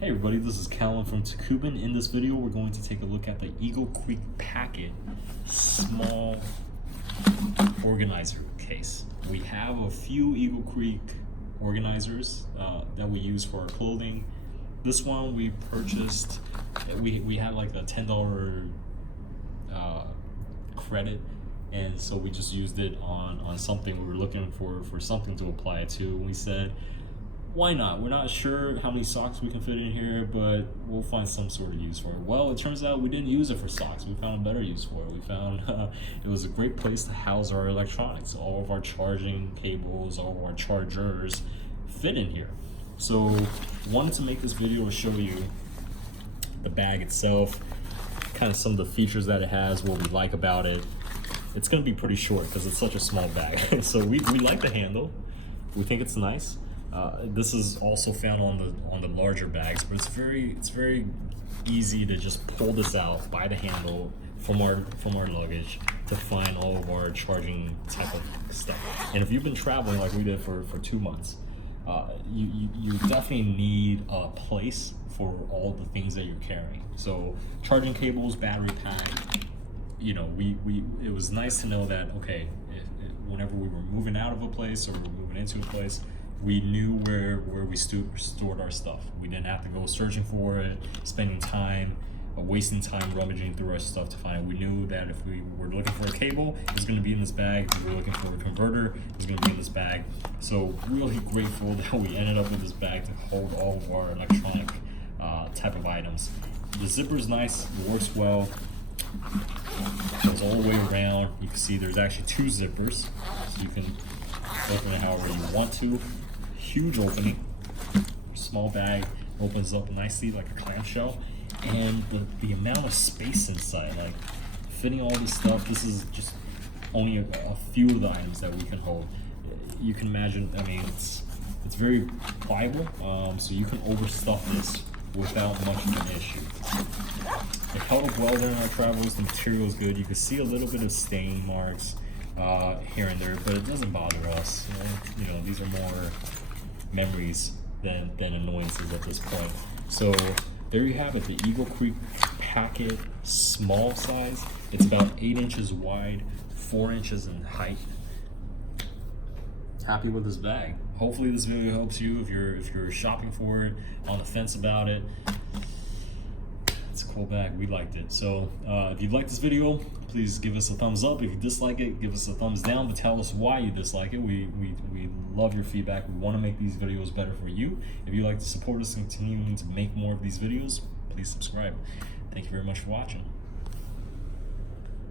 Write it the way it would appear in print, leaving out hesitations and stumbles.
Hey everybody, this is Callan from Tacubin. In this video, we're going to take a look at the Eagle Creek Packet small organizer case. We have a few Eagle Creek organizers that we use for our clothing. This one we purchased, we had like a $10 credit, and so we just used it on something. We were looking for something to apply it to. We said, why not? We're not sure how many socks we can fit in here, but we'll find some sort of use for it. Well, it turns out we didn't use it for socks. We found a better use for it. We found it was a great place to house our electronics. All of our charging cables, all of our chargers fit in here. So wanted to make this video to show you the bag itself, kind of some of the features that it has, what we like about it. It's going to be pretty short because it's such a small bag. So we like the handle. We think it's nice. This is also found on the larger bags, but it's very easy to just pull this out by the handle from our luggage to find all of our charging type of stuff. And if you've been traveling like we did for 2 months, you definitely need a place for all the things that you're carrying. So charging cables, battery pack. You know, it was nice to know that, okay, whenever we were moving out of a place or moving into a place, we knew where we stored our stuff. We didn't have to go searching for it, spending time, wasting time rummaging through our stuff to find it. We knew that if we were looking for a cable, it's going to be in this bag. If we were looking for a converter, it's going to be in this bag. So really grateful that we ended up with this bag to hold all of our electronic type of items. The zipper is nice, it works well. Goes all the way around. You can see there's actually 2 zippers, so you can open it however you want to. Huge opening. Small bag opens up nicely like a clamshell, and the amount of space inside, like fitting all this stuff. This is just only a few of the items that we can hold. You can imagine. I mean, it's very pliable, so you can overstuff this without much of an issue. It held up well during our travels. The material is good. You can see a little bit of stain marks here and there, but it doesn't bother us. You know, these are more memories than annoyances at this point. So there you have it, the Eagle Creek Packet small size. It's about 8 inches wide, 4 inches in height. Happy with this bag. Hopefully this video helps you if you're shopping for it, on the fence about it. It's a cool bag. We liked it. So if you like this video, please give us a thumbs up. If you dislike it, give us a thumbs down, but tell us why you dislike it. We love your feedback. We want to make these videos better for you. If you'd like to support us in continuing to make more of these videos, please subscribe. Thank you very much for watching.